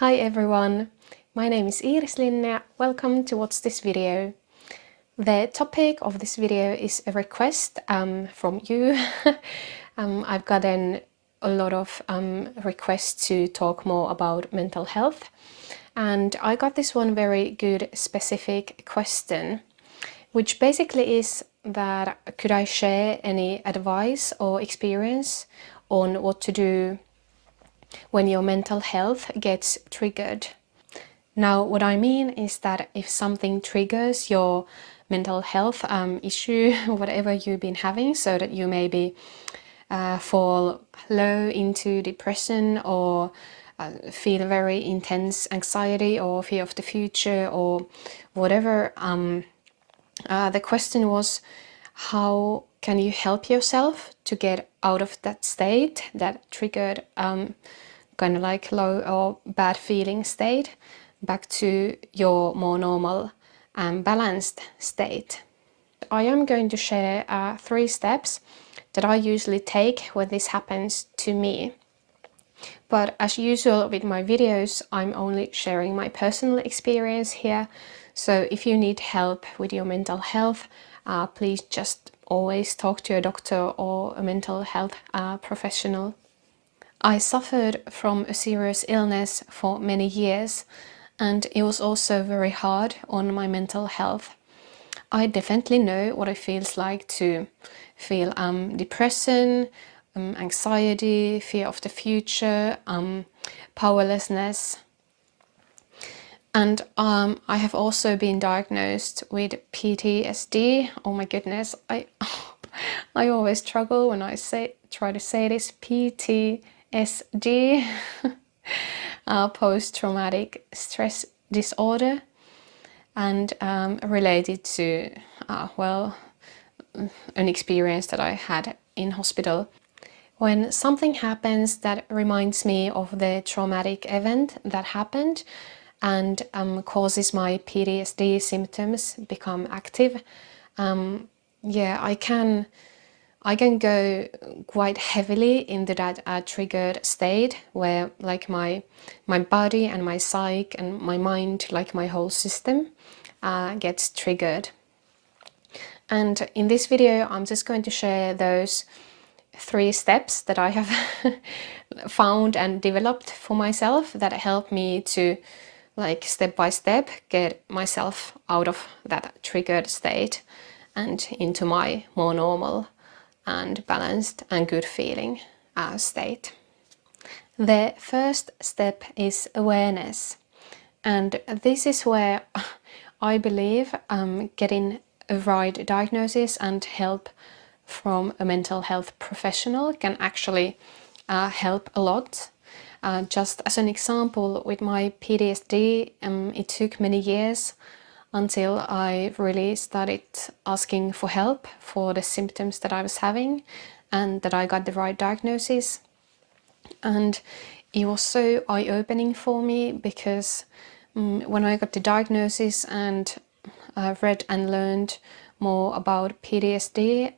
Hi everyone, my name is Iiris Linnea. Welcome to What's This Video. The topic of this video is a request from you. I've gotten a lot of requests to talk more about mental health, and I got this one very good specific question, which basically is that could I share any advice or experience on what to do when your mental health gets triggered. Now, what I mean is that if something triggers your mental health issue, whatever you've been having, so that you maybe fall low into depression or feel very intense anxiety or fear of the future or whatever, the question was, how can you help yourself to get out of that state, that triggered kind of like low or bad feeling state, back to your more normal and balanced state. I am going to share 3 steps that I usually take when this happens to me. But as usual with my videos, I'm only sharing my personal experience here. So if you need help with your mental health, please just always talk to a doctor or a mental health professional. I suffered from a serious illness for many years, and it was also very hard on my mental health. I definitely know what it feels like to feel depression, anxiety, fear of the future, powerlessness. And I have also been diagnosed with PTSD. Oh my goodness, I always struggle when I try to say this. PTSD, post-traumatic stress disorder, and related to an experience that I had in hospital. When something happens that reminds me of the traumatic event that happened and causes my PTSD symptoms become active, I can go quite heavily into that triggered state where like my body and my psyche and my mind, like my whole system, gets triggered. And in this video, I'm just going to share those 3 steps that I have found and developed for myself that help me to, like, step by step get myself out of that triggered state and into my more normal and balanced and good feeling state. The first step is awareness, and this is where I believe getting a right diagnosis and help from a mental health professional can actually help a lot. Just as an example, with my PTSD, it took many years until I really started asking for help for the symptoms that I was having and that I got the right diagnosis. And it was so eye-opening for me because when I got the diagnosis and read and learned more about PTSD,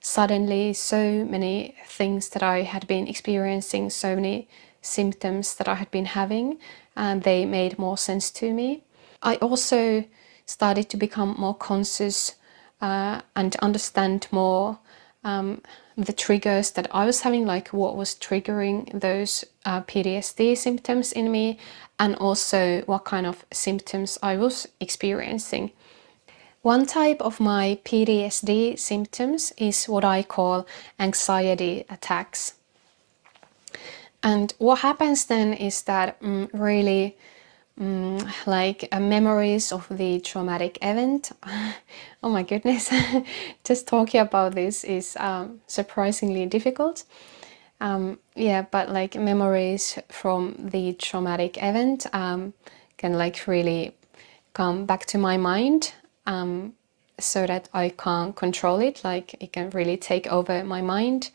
suddenly so many things that I had been experiencing, so many symptoms that I had been having, and they made more sense to me. I also started to become more conscious and understand more the triggers that I was having, like what was triggering those PTSD symptoms in me, and also what kind of symptoms I was experiencing. One type of my PTSD symptoms is what I call anxiety attacks. And what happens then is that really memories of the traumatic event. Oh my goodness, just talking about this is surprisingly difficult. But like memories from the traumatic event can like really come back to my mind, so that I can't control it, like it can really take over my mind,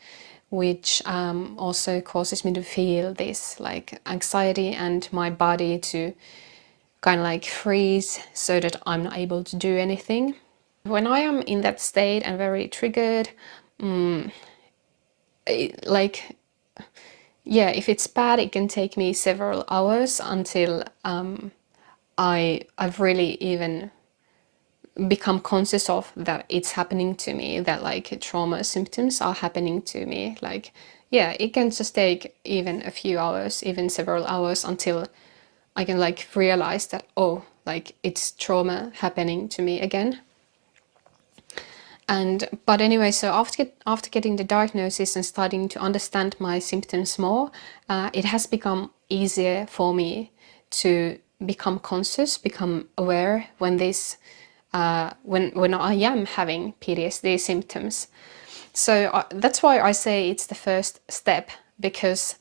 which also causes me to feel this like anxiety and my body to kind of like freeze so that I'm not able to do anything. When I am in that state and very triggered, yeah, if it's bad, it can take me several hours until I've really even become conscious of that it's happening to me, that like trauma symptoms are happening to me. Like, yeah, it can just take even a few hours, even several hours, until I can like realize that, oh, like it's trauma happening to me again. And but anyway, so after getting the diagnosis and starting to understand my symptoms more, it has become easier for me to become conscious, become aware when when I am having PTSD symptoms. So that's why I say it's the first step, because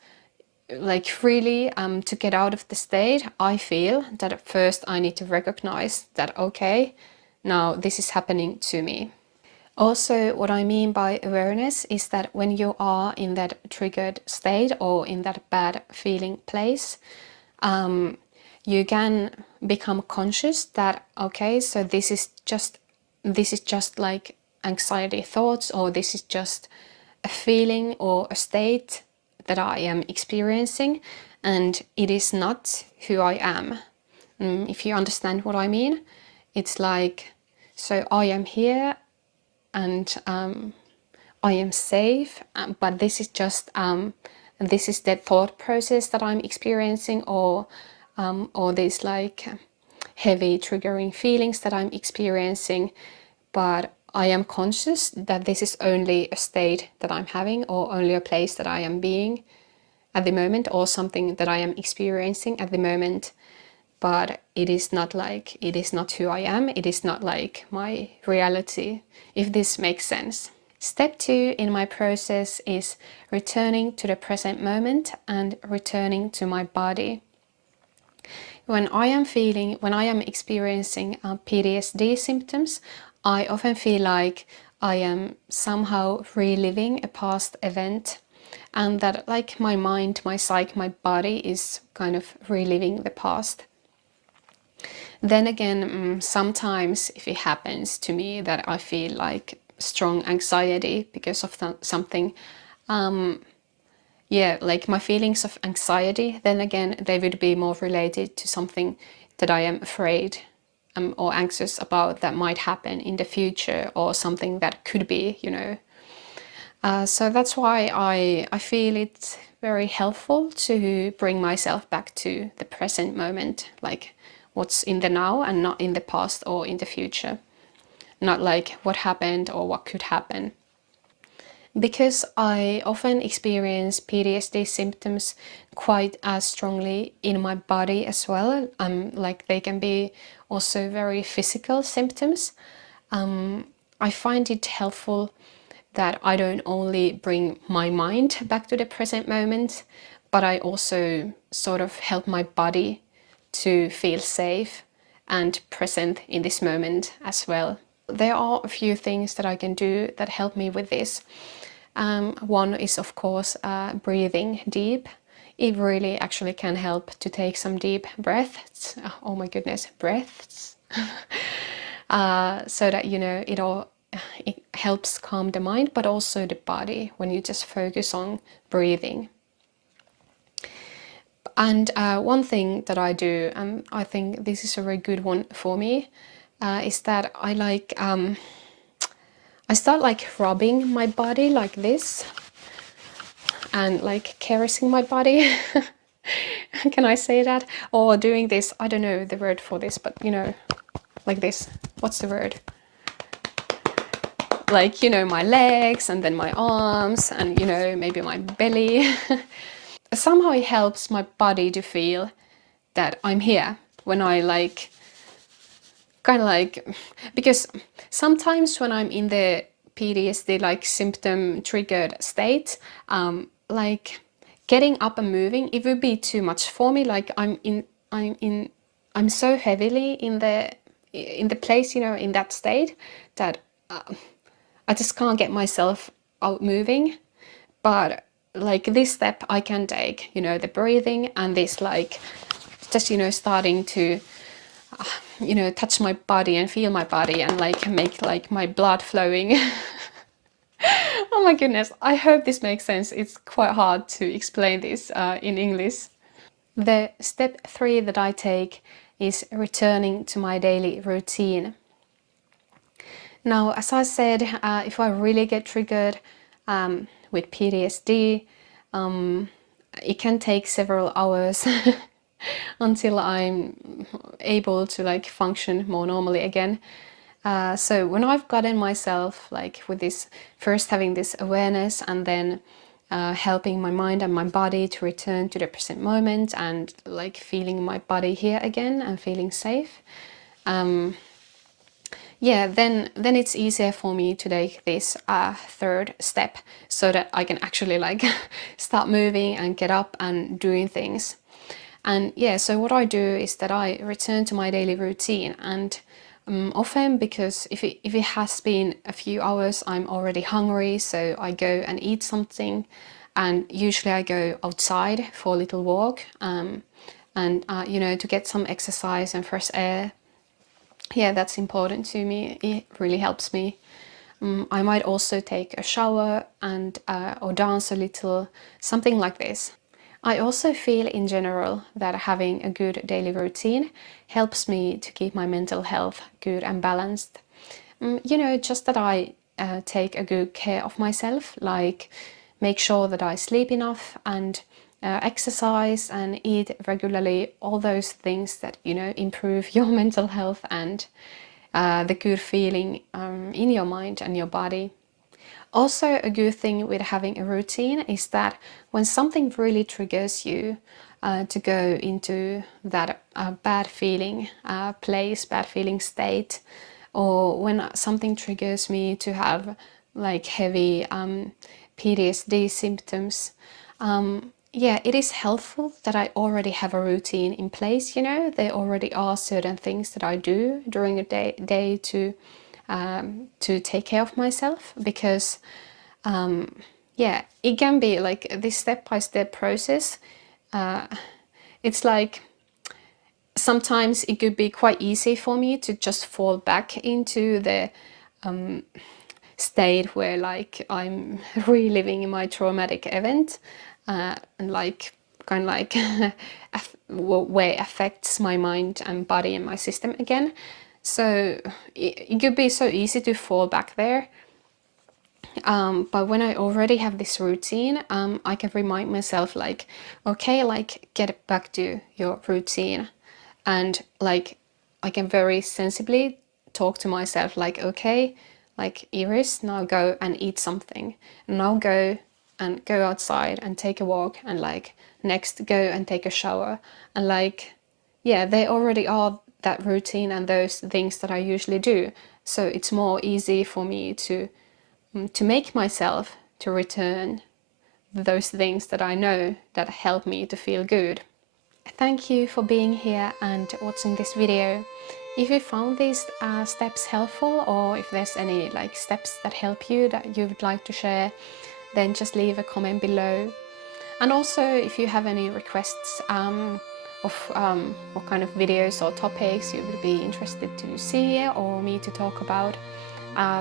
like really to get out of the state, I feel that at first I need to recognize that, okay, now this is happening to me. Also, what I mean by awareness is that when you are in that triggered state or in that bad feeling place, you can become conscious that, okay, so this is just like anxiety thoughts, or this is just a feeling or a state that I am experiencing, and it is not who I am. If you understand what I mean, it's like, so I am here and I am safe, but this is just this is the thought process that I'm experiencing, or these like heavy triggering feelings that I'm experiencing, but I am conscious that this is only a state that I'm having, or only a place that I am being at the moment, or something that I am experiencing at the moment. But it is not who I am, it is not like my reality, if this makes sense. Step 2 in my process is returning to the present moment and returning to my body. When I am experiencing PTSD symptoms, I often feel like I am somehow reliving a past event, and that like my mind, my psyche, my body is kind of reliving the past. Then again, sometimes if it happens to me that I feel like strong anxiety because of something, yeah, like my feelings of anxiety, then again, they would be more related to something that I am afraid or anxious about that might happen in the future, or something that could be, you know. So that's why I feel it's very helpful to bring myself back to the present moment, like what's in the now and not in the past or in the future. Not like what happened or what could happen. Because I often experience PTSD symptoms quite as strongly in my body as well, like they can be also very physical symptoms, I find it helpful that I don't only bring my mind back to the present moment, but I also sort of help my body to feel safe and present in this moment as well. There are a few things that I can do that help me with this. One is, of course, breathing deep. It really actually can help to take some deep breaths. Oh my goodness, breaths. So that, you know, it helps calm the mind, but also the body when you just focus on breathing. And one thing that I do, and I think this is a very good one for me, is that I start like rubbing my body like this, and like caressing my body. Can I say that? Or doing this, I don't know the word for this, but you know, like this. What's the word? Like, you know, my legs and then my arms and, you know, maybe my belly. Somehow it helps my body to feel that I'm here when I like, kind of like, because sometimes when I'm in the PTSD like symptom triggered state, like getting up and moving, it would be too much for me. Like I'm so heavily in the place, you know, in that state, that I just can't get myself out moving. But like this step I can take, you know, the breathing and this like just, you know, starting to you know, touch my body and feel my body and like make like my blood flowing. Oh my goodness, I hope this makes sense. It's quite hard to explain this in English. The step 3 that I take is returning to my daily routine. Now, as I said, if I really get triggered with PTSD, it can take several hours until I'm able to like function more normally again. So when I've gotten myself like with this, first having this awareness and then helping my mind and my body to return to the present moment and like feeling my body here again and feeling safe, yeah, then it's easier for me to take this third step so that I can actually like start moving and get up and doing things. And yeah, so what I do is that I return to my daily routine, and often, because if it has been a few hours, I'm already hungry, so I go and eat something, and usually I go outside for a little walk, and you know, to get some exercise and fresh air. Yeah, that's important to me. It really helps me. I might also take a shower and or dance a little, something like this. I also feel in general that having a good daily routine helps me to keep my mental health good and balanced. You know, just that I take a good care of myself, like make sure that I sleep enough and exercise and eat regularly, all those things that, you know, improve your mental health and the good feeling in your mind and your body. Also, a good thing with having a routine is that when something really triggers you to go into that bad feeling place, bad feeling state, or when something triggers me to have like heavy PTSD symptoms, yeah, it is helpful that I already have a routine in place. You know, there already are certain things that I do during a day to take care of myself, because yeah, it can be like this step-by-step process. It's like sometimes it could be quite easy for me to just fall back into the state where like I'm reliving my traumatic event and like kind of like where it affects my mind and body and my system again. So it could be so easy to fall back there. But when I already have this routine, I can remind myself like, okay, like get back to your routine. And like I can very sensibly talk to myself like, okay, like Iris, now go and eat something. Now go and go outside and take a walk, and like next go and take a shower. And like, yeah, they already are that routine and those things that I usually do. So it's more easy for me to make myself to return those things that I know that help me to feel good. Thank you for being here and watching this video. If you found these steps helpful, or if there's any like steps that help you that you would like to share, then just leave a comment below. And also, if you have any requests of what kind of videos or topics you would be interested to see or me to talk about,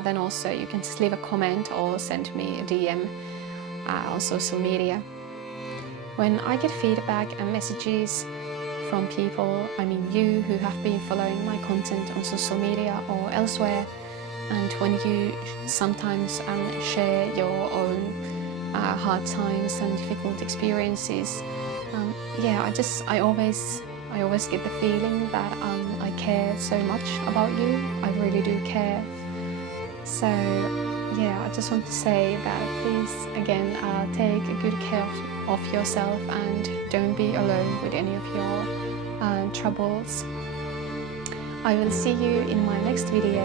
then also you can just leave a comment or send me a DM on social media. When I get feedback and messages from people, I mean you, who have been following my content on social media or elsewhere, and when you sometimes share your own hard times and difficult experiences, yeah, I always get the feeling that I care so much about you. I really do care. So yeah, I just want to say that please again take a good care of yourself and don't be alone with any of your troubles. I will see you in my next video.